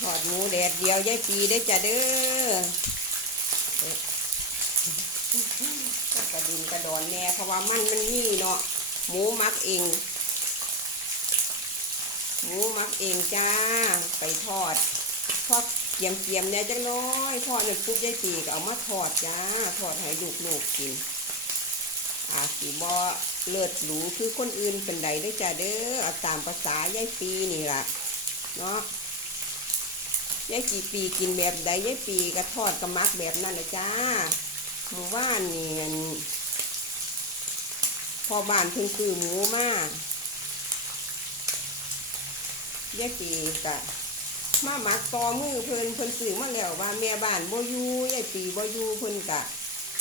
ทอดหมูแดดเดียวยายปีได้จ้ะเด้อกระดินกระดอนแน่เพราะว่ามันมันนี่เนาะหมูมักเองหมูมักเองจ้าไปทอดทอดเกียมเกียมๆเนี่ยจังน้อยทอดเนี่ยปุ๊บยายปีก็เอามาทอดจ้าทอดให้ลูกๆกินอาสีบอเลิศหรูคือคนอื่นเป็นใดได้จ้าเด้ออาตามภาษายายปีนี่ล่ะเนาะ ยายกี่ปีกินแบบใดยายปีก็ทอดกระมักแบบนั้นเลยจ้าหมู่บ้านนี่อันพอบ้านเพิ่งซื้อหมูมากยายปีก็มาหมักตอมือเพิ่นเพิ่นซื้อมาแล้วว่าแม่บ้านบ่อยู่ยายปีบ่อยู่เพิ่นกะ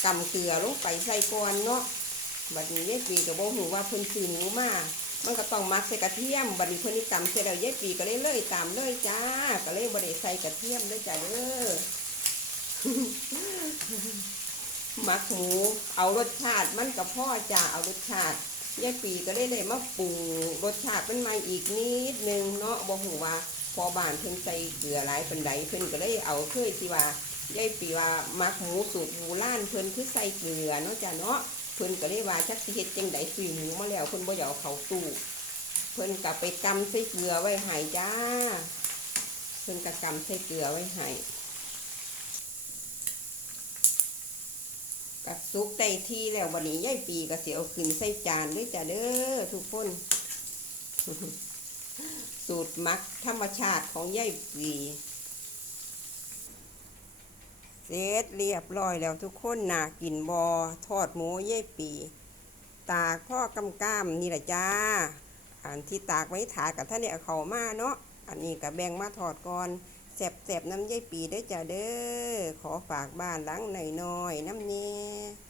กำเกลือลงไปใส่ก่อนเนาะบัดนี้ยายปีก็บ่ฮู้ว่าเพิ่นซื้อหมูมาก มันก็ต้องมักใส่กระเทียมบัดนี้เพิ่นนี่ตำเสร็จแล้วยายปีก็เลยเลยตามเลยจ้า ก็เลยบ่ได้ใส่กระเทียมเด้อจ้าเด้อมักหมูเอารสชาติมันกับพ่อจ้าเอารสชาติยายปีก็เลยเลยมาปรุงรสชาติมันมาอีกนิดนึงเนาะบ่ฮู้ว่า พอบานเพิ่นใส่เกลือหลายปานใดเพิ่นก็เลยเอาเคยที่ว่ายายปีว่ามักหมูสูตรโบราณเพิ่นคือใส่เกลือเนาะจ้าเนาะ พิ่นก็เลยว่าจักสิเฮ็ดจังไดซื้อหมูมาแล้วเพิ่นบ่อยากเข้าตู้เพิ่นก็ไปกำใส่เกลือไว้ให้จ้า เพิ่นก็กำใส่เกลือไว้ให้ก็สุกได้ที่แล้ววันนี้ยายปีก็สิเอาขึ้นใส่จานเลยจ้ะเด้อทุกคน สูตรมักธรรมชาติของยายปี เสร็จเรียบร้อยแล้วทุกคนนากินบอทอดหมูเย่ปี ตากพ่อกำกามนี่แหละจ้า อันที่ตากไว้ถากับท่านเนี่ยเขามาเนาะอันนี้กับแบ่งมาทอดก่อนแสบแสบๆน้ำเย่ปีได้จ้าเด้อขอฝากบ้านหลังหน่อยๆน้ำเนี้ย